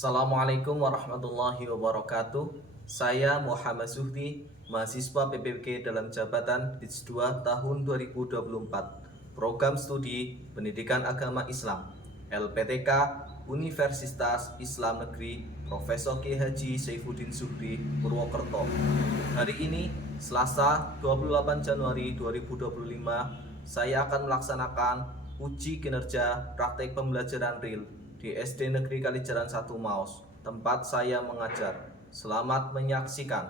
Assalamualaikum warahmatullahi wabarakatuh. Saya Muhammad Zuhdi, mahasiswa PPK dalam jabatan DIS 2 tahun 2024. Program Studi Pendidikan Agama Islam LPTK Universitas Islam Negeri Profesor K. Haji Saifuddin Zuhdi Purwokerto. Hari ini Selasa 28 Januari 2025, saya akan melaksanakan uji kinerja praktek pembelajaran real di SD Negeri Kalijaran 1 Maus, tempat saya mengajar. Selamat menyaksikan.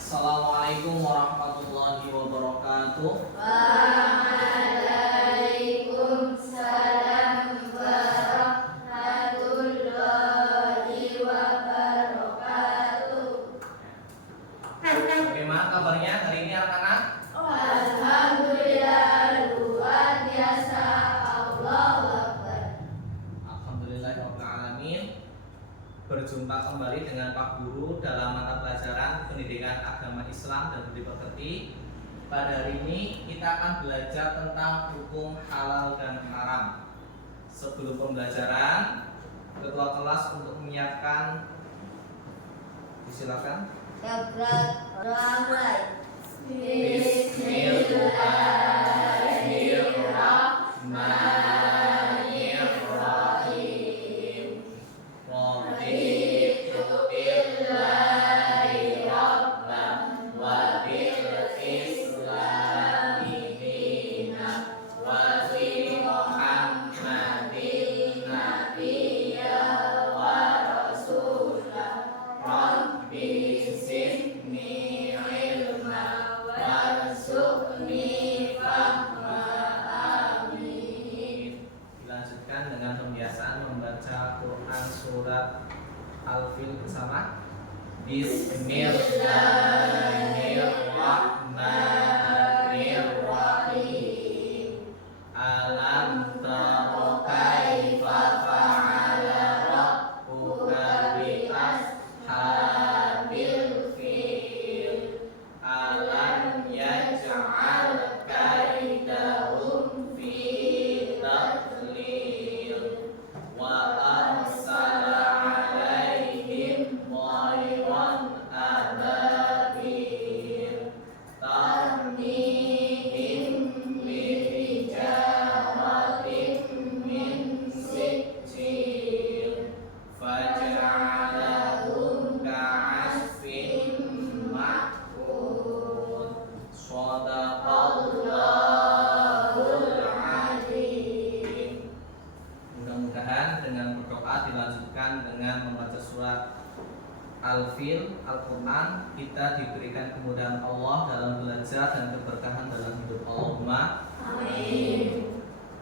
Assalamualaikum warahmatullahi wabarakatuh. Waalaikumsalam warahmatullahi wabarakatuh. Bagaimana kabarnya hari ini anak-anak? Alhamdulillah luar biasa. Allahu Akbar. Alhamdulillahirrahmanirrahim. Berjumpa kembali dengan Pak Guru dalam mata pelajaran Pendidikan Agama Islam dan Budi Pekerti. Pada hari ini kita akan belajar tentang hukum halal dan haram. Sebelum pembelajaran, ketua kelas untuk menyiapkan, disilakan. Bismillahirrahmanirrahim. Raditu billahi rabban wa bil islami dinan wa bi Muhammadin nabiyyan wa rasulan. Rabbi zidni ilma warzuqni fahma. Amin. Dilanjutkan dengan pembiasaan membaca Quran surat Al-Fil bersama. Bismillahirrahmanirrahim. Alam tara kaifa fa'ala rabbuka bi ashabil fil. Alam yaj'al kaidahum fi tadlil wa arsala 'alaihim tayran ababil tarmihim bihijaratin min sijil faj'alahum ka'asfin ma'kul. Shadaqallahul azim. Mudah-mudahan dengan berdoa dilanjutkan dengan membaca surat Al-Fil, Al-Quran, kita diberikan kemudahan Allah dalam belajar dan keberkahan dalam hidup. Allahumma Amin.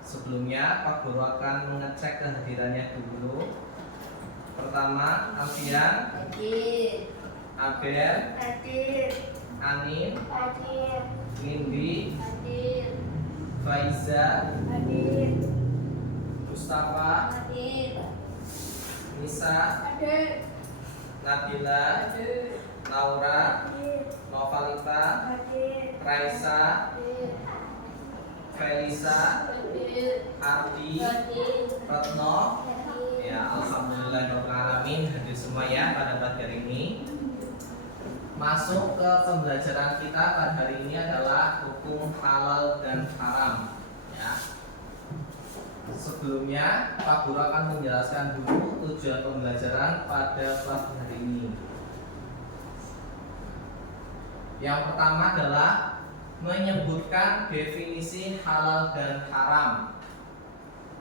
Sebelumnya Pak Guru akan mengecek kehadirannya dulu. Pertama, Alfian, Hadir. Abel, Hadir. Anin, Hadir. Nindi, Hadir. Faiza, Hadir. Mustafa, Hadir. Nisa, Hadir. Nabila, Hadir. Laura, Hadir. Novalita, Hadir. Raisa, Hadir. Felisa, Hadir. Ardi, Hadir. Retno. Hadir. Ya, alhamdulillahirrahmanirrahim, hadir semua ya pada pagi hari ini. Masuk ke pembelajaran kita pada hari ini adalah hukum halal dan haram. Ya. Sebelumnya, Pak Guru akan menjelaskan dulu tujuan pembelajaran pada kelas hari ini. Yang pertama adalah menyebutkan definisi halal dan haram.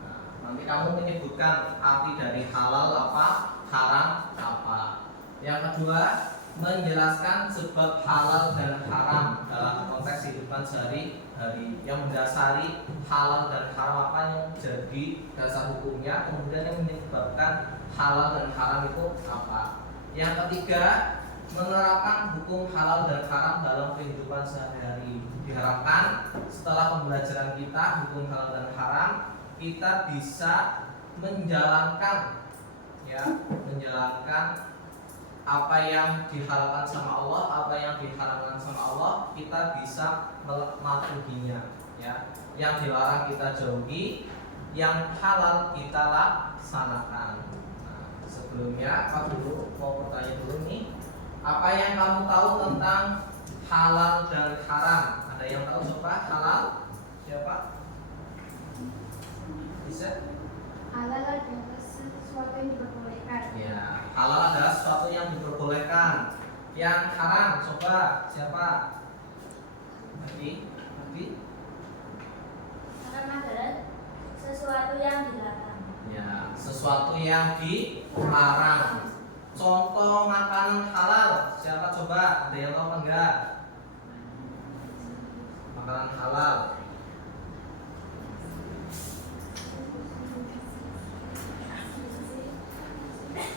Nah, nanti kamu menyebutkan arti dari halal apa, haram apa. Yang kedua, menjelaskan sebab halal dan haram dalam konteks kehidupan sehari-hari, yang mendasari halal dan haram apa yang jadi dasar hukumnya, kemudian yang menyebabkan halal dan haram itu apa. Yang ketiga, menerapkan hukum halal dan haram dalam kehidupan sehari-hari. Diharapkan setelah pembelajaran kita hukum halal dan haram, kita bisa menjalankan apa yang dihalalkan sama Allah, apa yang diharamkan sama Allah, kita bisa mematuhinya. Ya, yang dilarang kita jauhi, yang halal kita laksanakan. Nah, sebelumnya Pak dulu mau bertanya dulu nih, apa yang kamu tahu tentang halal dan haram? Ada yang tahu coba halal? Siapa? Bisa? Halal adalah sesuatu yang diperbolehkan. Ya, halal adalah sesuatu yang diperbolehkan. Yang haram coba siapa? Nanti. Haram adalah sesuatu yang dilarang. Ya, sesuatu yang dilarang. Contoh makanan halal siapa coba? Ada yang tahu apa enggak? Makanan halal.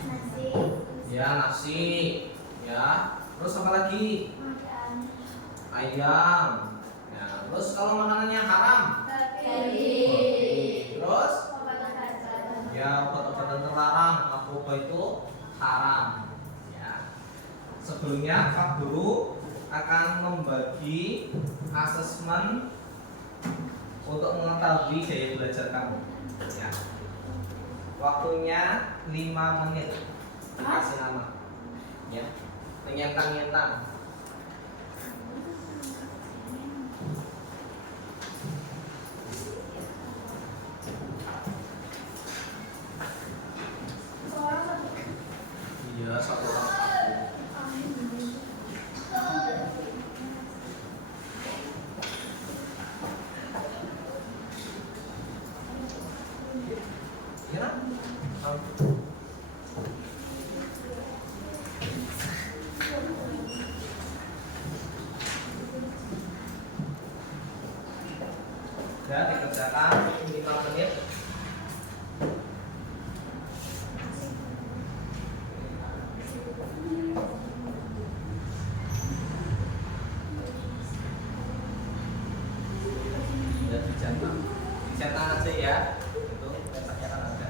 Nasi. Ya, nasi. Ya, terus apa lagi? Makan. Ayam. Ya, terus kalau makanannya haram? Babi. Terus? Obat-obatan. Ya, obat-obatan terlarang, narkoba itu haram. Ya. Sebelumnya Pak Guru akan membagi asesmen untuk mengetahui gaya belajar kamu. Ya. Waktunya 5 menit. Kasih nama. Ya. Menyentang-nyentang. Iya, satu orang satu. Ya. Ya, dikerjakan 5 menit. Ya, dicetak aja ya. Itu cetaknya kan ada.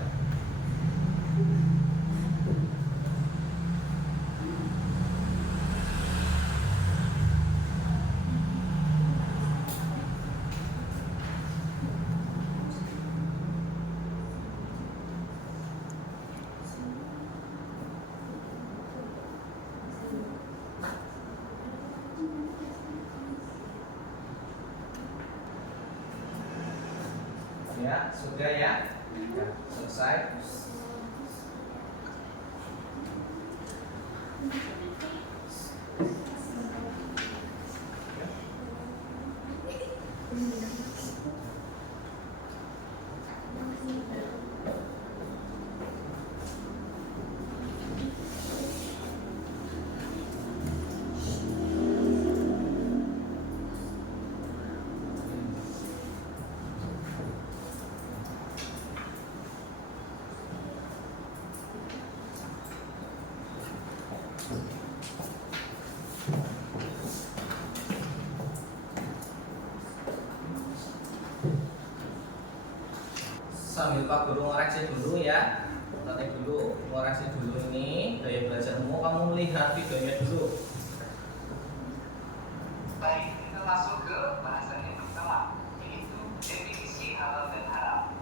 Ya, sudah ya. Ya, selesai. Sambil Pak Guru ngoreksi dulu ya. Nanti dulu ngoreksi dulu ini gaya belajarmu, kamu lihat videonya dulu. Baik, kita masuk ke bahasan yang pertama, yaitu definisi halal dan haram.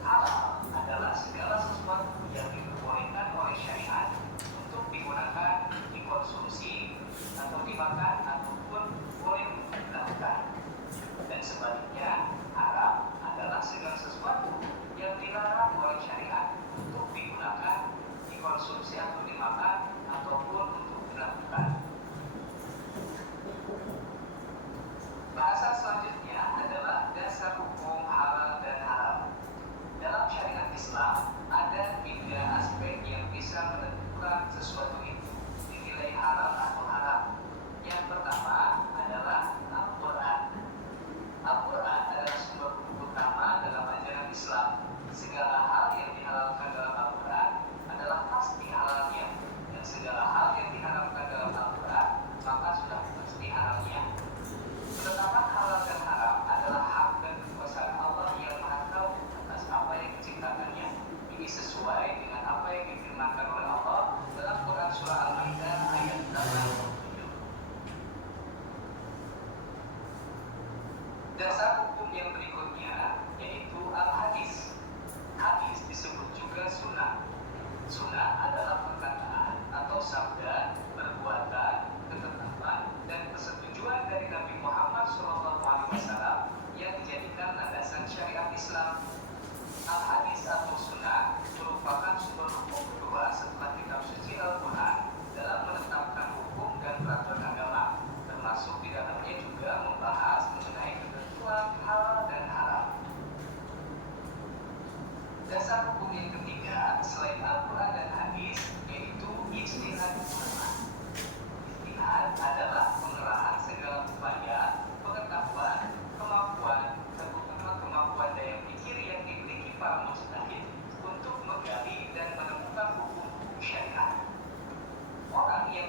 Halal adalah segala sesuatu yang diperbolehkan oleh syariat untuk digunakan, dikonsumsi, atau dimakan, ataupun boleh untuk dilakukan. Dan sebaliknya, haram adalah segala sesuatu yang dilarang oleh syariat untuk digunakan, dikonsumsi atau dimakan, ataupun untuk dilakukan.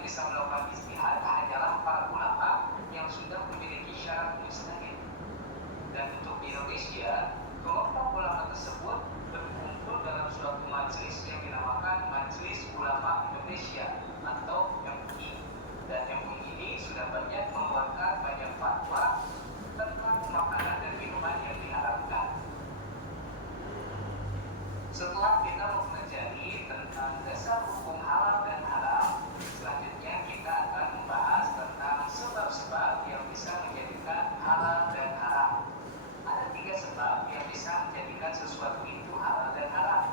bisa melakukan ijtihad hanyalah para ulama yang sudah memiliki syarat mujtahid. Dan untuk di Indonesia, kelompok ulama tersebut berkumpul dalam suatu majelis yang dinamakan Majelis Ulama Indonesia atau MUI. Dan MUI ini sudah banyak mengeluarkan banyak fatwa tentang makanan dan minuman yang diharamkan. Setelah kita mempelajari tentang dasar hukum halal dan haram, selanjutnya kita akan membahas tentang sebab-sebab yang bisa menjadikan halal dan haram. Ada 3 sebab yang bisa menjadikan sesuatu itu halal dan haram.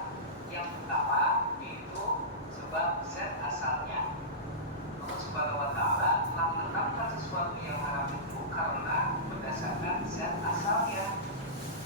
Yang pertama yaitu sebab zat asalnya. Allah Subhanahu wa Ta'ala telah menetapkan sesuatu yang haram itu karena berdasarkan zat asalnya.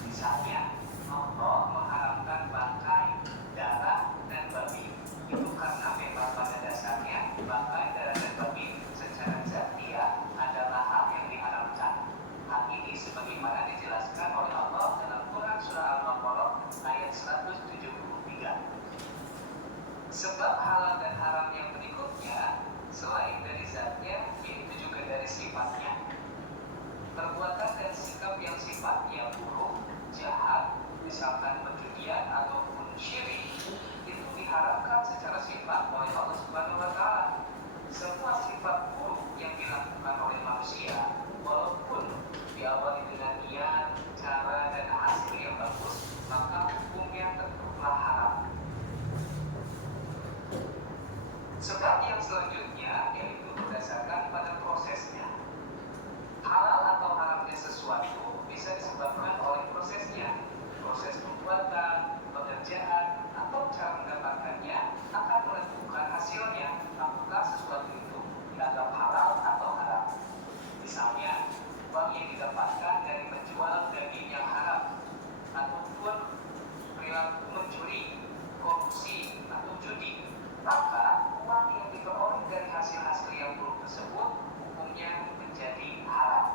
Misalnya, Allah mengharamkan bangkai, darah, dan babi. Itu karena memang pada dasarnya bangkai, darah, dan babi secara zatiya adalah hal yang diharamkan. Hal ini sebagaimana dijelaskan oleh Allah dalam Quran Surah Al-Baqarah ayat 173. Sebab halal dan haram yang berikutnya selain dari zatnya, yaitu juga dari sifatnya. Perbuatan dan sikap yang sifatnya buruk, jahat, misalkan perjudian ataupun syirik, itu diharamkan secara sifat oleh Allah Subhanahu wa Ta'ala. Semua sifat buruk yang dilakukan oleh manusia, walaupun diawali dengan niat, cara, dan hasil yang bagus, maka hukumnya tetaplah haram. Sebab yang selanjutnya yaitu berdasarkan pada prosesnya. Halal atau haramnya sesuatu bisa disebabkan oleh prosesnya. Proses pembuatan, pekerjaan, atau cara mendapatkannya akan menentukan hasilnya apakah sesuatu itu dianggap halal atau haram. Misalnya, uang yang didapatkan dari menjual daging yang haram, ataupun perilaku mencuri, korupsi, atau judi, maka uang yang diperoleh dari hasil-hasil yang buruk tersebut hukumnya menjadi haram.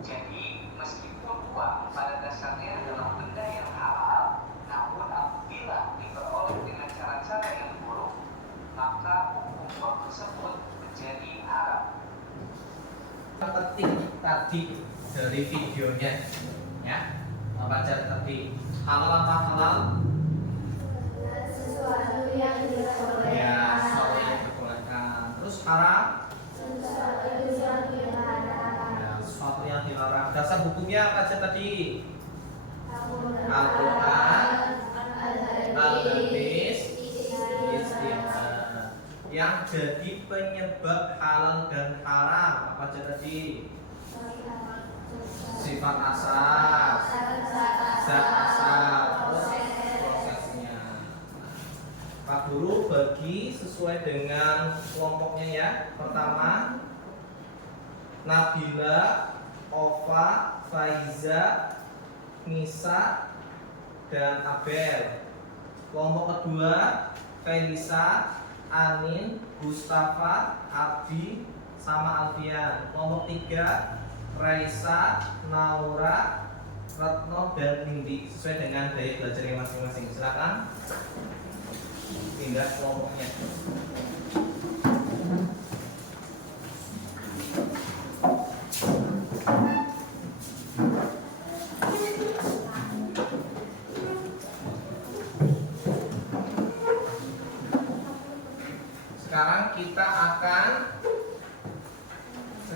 Jadi, meskipun uang pada dasarnya adalah benda yang halal, namun apabila diperoleh dengan cara-cara yang buruk, maka hukum uang tersebut menjadi haram. Petik tadi dari videonya, ya, apa aja tadi? Halal apa halal? Sesuatu yang diperbolehkan. Ya, sesuatu yang diperbolehkan. Terus haram? Sesuatu yang dilarang. Ya, sesuatu yang dilarang. Dasar hukumnya apa aja tadi? Al-Quran, Al-Hadis, Ijtihad. Yang jadi penyebab halal dan haram apa aja tadi? Sifat asal, zat asal, terus prosesnya. Pak Guru bagi sesuai dengan kelompoknya ya. Pertama, Nabila, Ova, Faiza, Nisa, dan Abel. Kelompok kedua, Felisa, Anin, Mustafa, Abdi, sama Alfian. Kelompok tiga, Raisa, Naura, Retno, dan Nindi. Sesuai dengan gaya belajarnya masing-masing. Silakan pindah kelompoknya.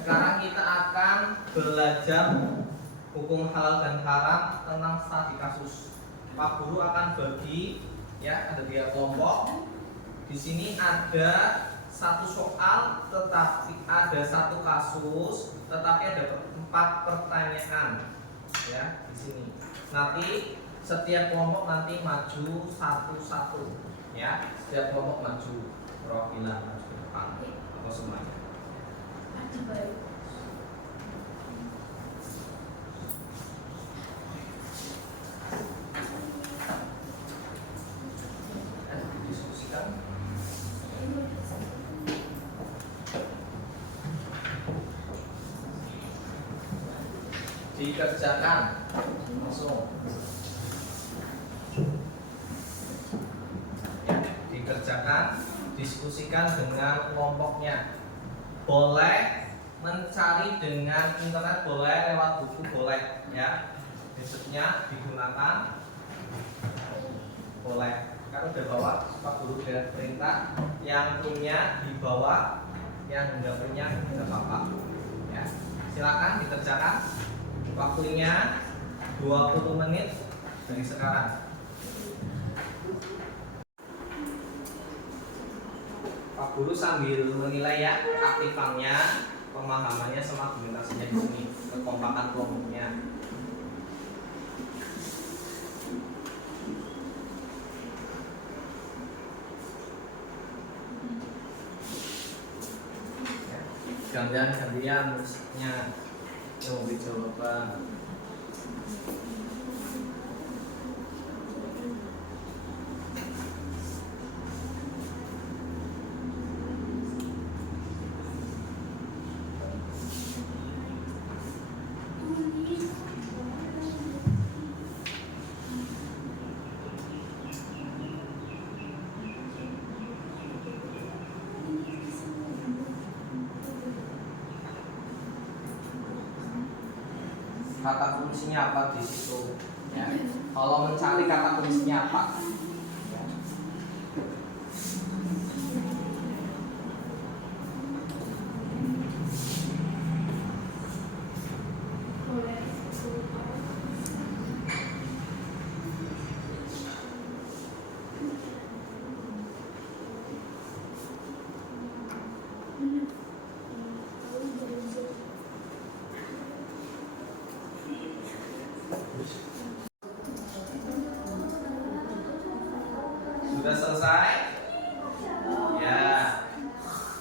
Sekarang kita akan belajar hukum halal dan haram tentang studi kasus. Pak Guru akan bagi ya, ada 3 kelompok. Di sini ada 1 soal, tetapi ada 1 kasus, tetapi ada 4 pertanyaan. Ya, di sini. Nanti setiap kelompok nanti maju satu-satu. Ya, setiap kelompok maju perwakilan maju ke depan atau semuanya. Diskusikan. Dikerjakan langsung. Ya, dikerjakan, diskusikan dengan kelompoknya. Boleh mencari dengan internet, boleh lewat buku, boleh ya. Maksudnya digunakan boleh. Kalau udah bawa, Pak Guru udah perintah yang punya dibawa, yang nggak punya nggak apa-apa. Ya, silakan dikerjakan. Waktunya 20 menit dari sekarang. Pak Guru sambil menilai ya keaktifannya, pemahamannya, sama argumentasinya di sini, kekompakan kelompoknya. Gantian musiknya yang memberi jawaban. Kata kuncinya apa di situ? Ya. Kalau mencari kata kuncinya apa? Ya. Sudah selesai? Ya.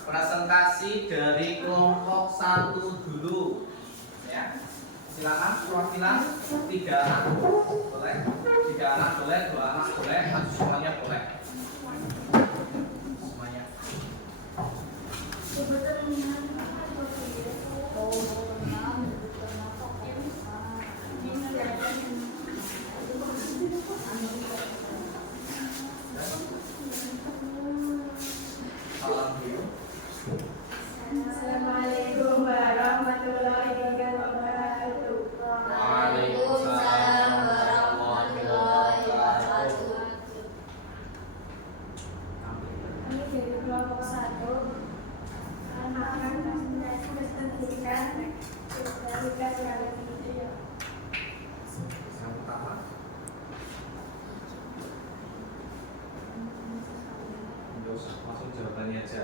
Presentasi dari kelompok 1 dulu. Ya. Silakan perwakilan 3 anak boleh, 3 anak boleh, 2 anak boleh, atau semuanya boleh. Semuanya. Salam dulu. Assalamualaikum warahmatullahi wabarakatuh. Waalaikumsalam warahmatullahi wabarakatuh. Kami dari kelompok 1 akan presentasi pendidikan Berdasarkan dalam video. Yang pertama, nggak usah, langsung jawabannya aja.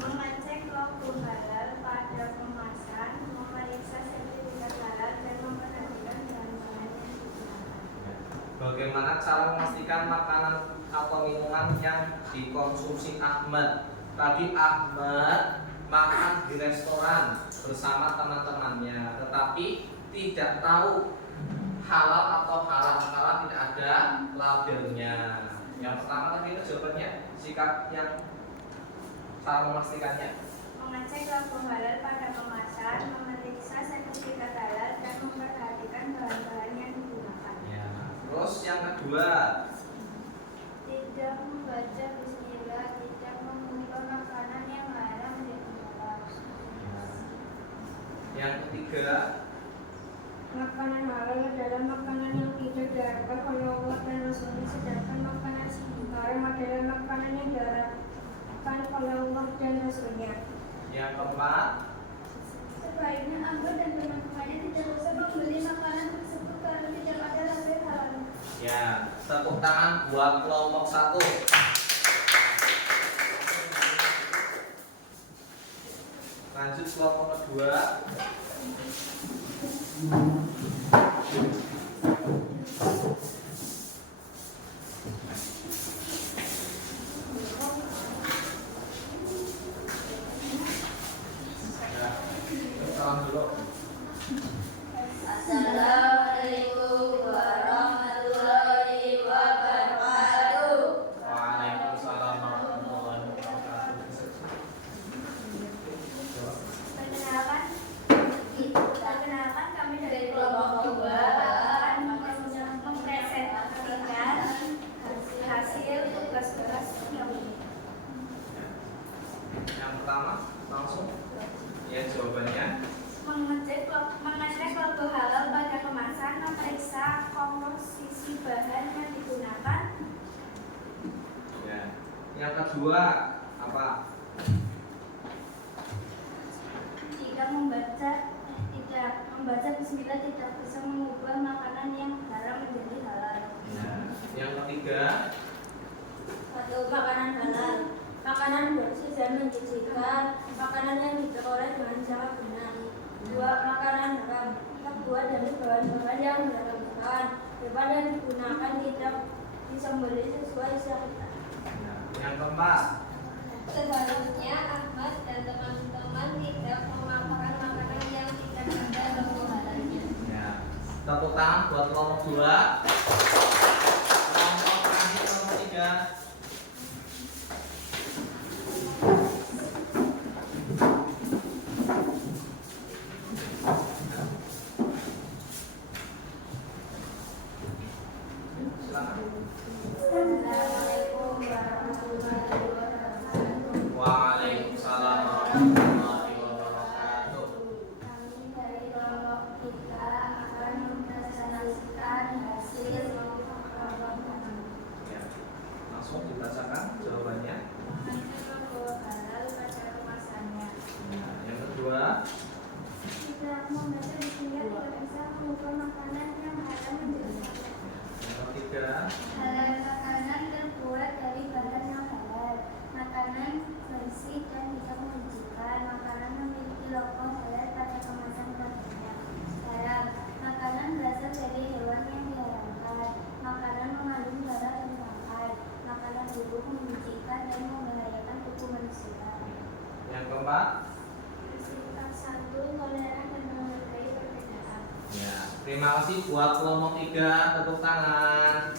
Mengecek logo halal pada kemasan, memeriksa sertifikat halal dan memperhatikan bahan-bahan yang digunakan. Bagaimana cara memastikan makanan atau minuman yang dikonsumsi Ahmad? Tadi Ahmad makan di restoran bersama teman-temannya, tetapi tidak tahu halal atau haram karena tidak ada labelnya. Yang pertama tadi itu jawabannya, sikap yang cara memastikannya. Mengecek logo halal pada kemasan, memeriksa sertifikat halal dan memperhatikan bahan-bahan yang digunakan. Ya. Terus yang kedua, Tidak membaca bismillah, tidak membuka makanan yang haram dan halal. yang ketiga, Makanan halal adalah makanan yang tidak diharamkan oleh Allah dan Rasulnya, sedangkan makanan haram adalah makanan yang diharamkan oleh Allah dan Rasulnya. yang keempat, Sebaiknya Anda dan teman-temannya tidak usah membeli makanan tersebut karena tidak ada label halal. ya, tepuk tangan buat kelompok 1. Lanjut kelompok kedua. Ya, salam dulu. Assalamualaikum warahmatullahi wabarakatuh. Waalaikumsalam warahmatullahi wabarakatuh. Perkenalkan kami dari kelompok 2 Yang pertama langsung ya jawabannya. Mengecek logo halal pada kemasan, memeriksa komposisi bahan yang digunakan. Ya. Yang kedua apa? Tidak membaca bismillah tidak bisa mengubah makanan yang haram menjadi halal. Ya. Yang ketiga 1. Makanan halal. Makanan bersih dan menjijikan. Makanan yang diolah dengan cara benar. 2. Makanan haram. Terbuat dari bahan-bahan yang berlebihan. Hewan yang digunakan tidak disembelih sesuai syariat. ya. Yang keempat Seharusnya Ahmad dan teman-teman tidak memakan makanan yang tidak ada logo halalnya. ya. Tepuk tangan buat kelompok 2. Kelompok terakhir kelompok 3. Assalamualaikum warahmatullahi wabarakatuh. Waalaikumsalam warahmatullahi wabarakatuh. Kami dari kelompok 3 akan mempresentasikan hasil kelompok kami. Ya. Langsung dibacakan jawabannya. Mengecek logo halal pada kemasannya. Ya. Yang kedua Tidak membaca bismillah tidak bisa mengubah makanan yang haram menjadi halal. yang ketiga Halal makanan terbuat dari bahan yang halal. Makanan bersih dan tidak menjijikan. Makanan memiliki logo halal pada kemasan bahannya. Haram. Makanan berasal dari hewan yang diharamkan. Makanan mengandung darah dan bangkai. Makanan buruk menjijikan dan membahayakan tubuh manusia. yang keempat. Sifat 1. Toleran dan menghargai perbedaan. Ya, terima kasih buat kelompok 3, tepuk tangan.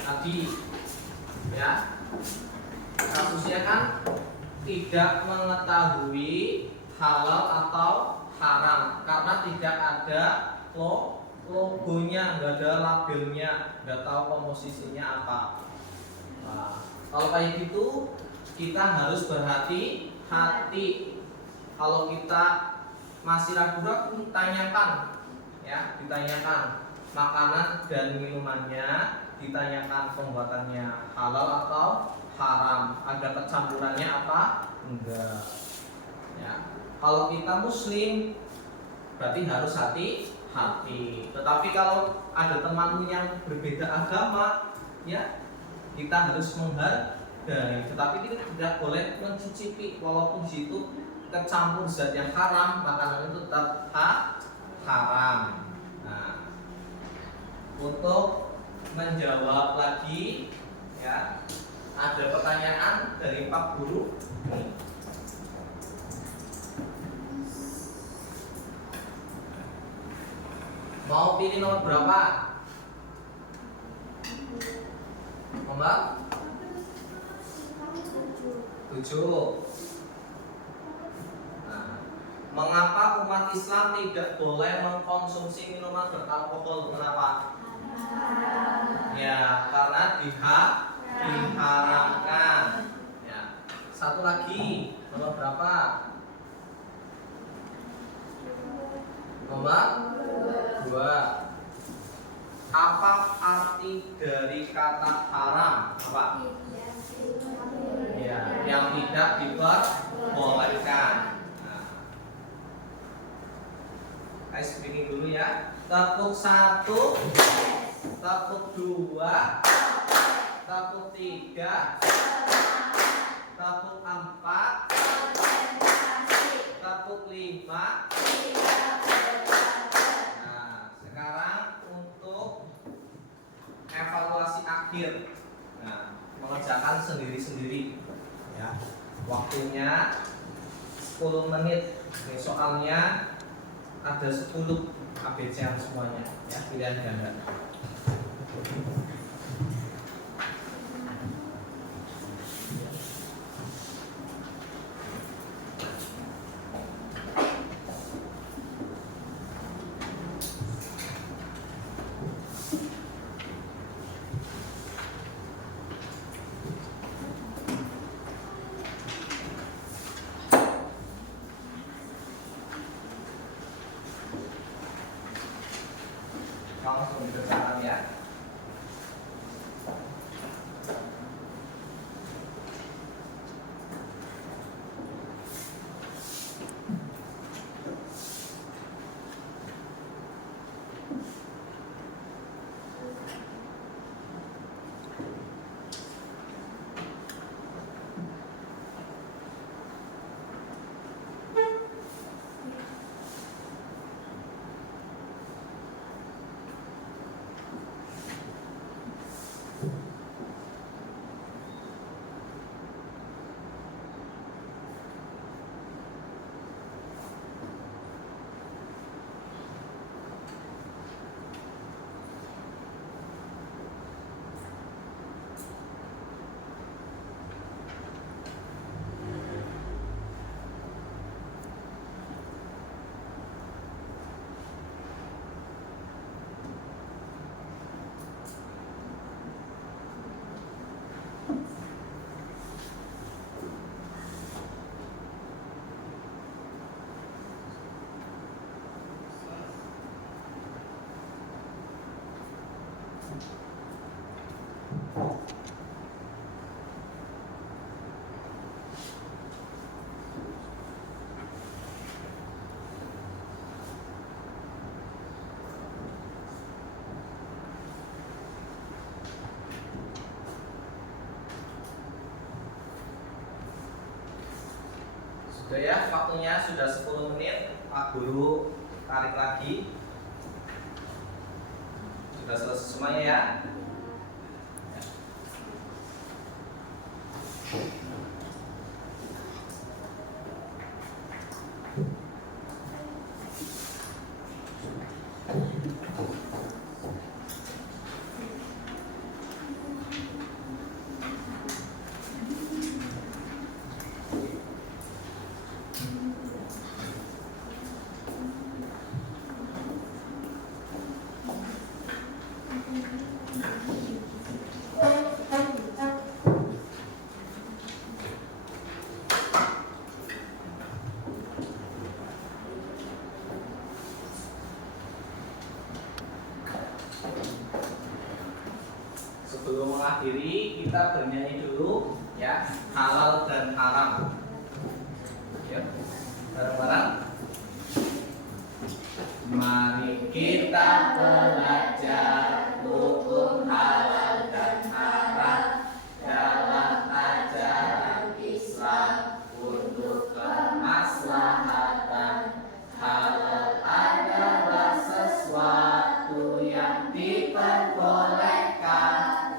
Tadi ya kasusnya kan tidak mengetahui halal atau haram karena tidak ada logonya, nggak ada labelnya, nggak tahu komposisinya apa. Nah, kalau kayak gitu kita harus berhati-hati. Kalau kita masih ragu-ragu, tanyakan ya, ditanyakan makanan dan minumannya, ditanyakan pembuatannya halal atau haram, ada kecampurannya apa enggak ya. Kalau kita muslim berarti harus hati-hati. Tetapi kalau ada temanmu yang berbeda agama ya, kita harus menghargai, tetapi kita tidak boleh mencicipi walaupun di situ kecampur zat yang haram, makanan itu tetap haram. Nah, untuk menjawab lagi ya, ada pertanyaan dari Pak Guru. Mau pilih nomor berapa? Nomor 7. Nah, mengapa umat Islam tidak boleh mengkonsumsi minuman beralkohol? Kenapa? Ya, karena diharamkan. Ya. Satu lagi, nomor berapa? Nomor 2. Apa arti dari kata haram? Apa? Ya, yang tidak diperbolehkan. Nah, guys, speaking dulu ya. Tepuk 1, tepuk 2, tepuk 3, tepuk 4, tepuk 5. Nah, sekarang untuk evaluasi akhir. Nah, mengerjakan sendiri-sendiri ya. Waktunya 10 menit. Ini soalnya ada 10 ABC semuanya ya, pilihan ganda. Sudah ya, waktunya sudah 10 menit. Pak Guru tarik lagi. Sudah selesai semuanya ya. Sebelum mengakhiri, kita bernyanyi dulu ya, halal dan haram. Ya, bareng-bareng. Mari kita belajar hukum halal dan haram dalam ajaran Islam untuk kemaslahatan. Halal adalah sesuatu yang diperbolehkan.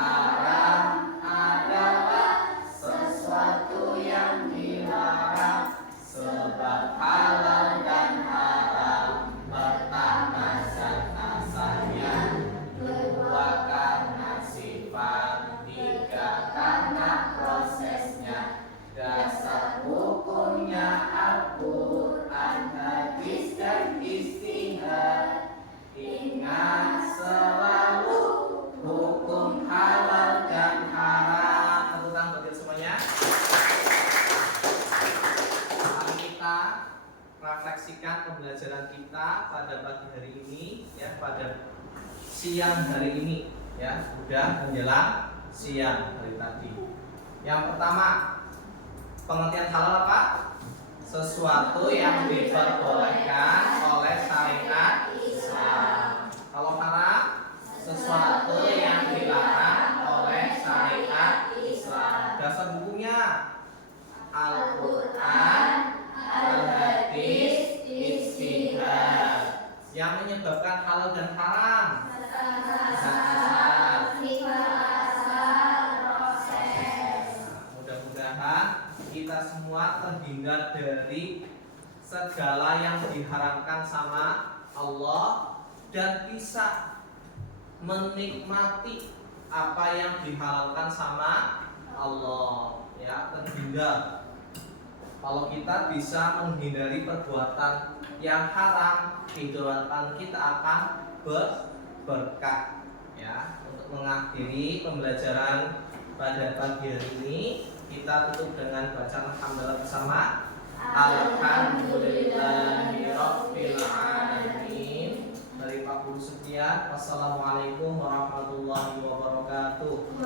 Haram adalah sesuatu yang dilarang. Sebab halal dan haram pertama zat asalnya, kedua karena sifat, tiga karena prosesnya. Dasar hukumnya Al-Quran, hadis dan istihad. Ingat selalu hukum halal dan haram. Tepuk tangan buat semuanya. Mari kita refleksikan pembelajaran kita pada pagi hari ini ya, pada siang hari ini ya, sudah menjelang siang hari tadi. Yang pertama, pengertian halal apa? Sesuatu yang diperbolehkan oleh syariat Islam. Kalau haram, sesuatu yang dilarang oleh syariat Islam. Dasar hukumnya Al-Quran, Al-Hadis, Ijtihad. Yang menyebabkan halal dan haram mudah-mudahan kita semua terhindar dari segala yang diharamkan sama Allah dan bisa menikmati apa yang dihalalkan sama Allah ya, terhindar. Kalau kita bisa menghindari perbuatan yang haram, kehidupan kita akan berkah ya. Untuk mengakhiri pembelajaran pada pagi hari ini, kita tutup dengan bacaan alhamdulillah bersama. Alhamdulillahirabbil alamin. Dari Pak Guru sekian. Wassalamualaikum warahmatullahi wabarakatuh.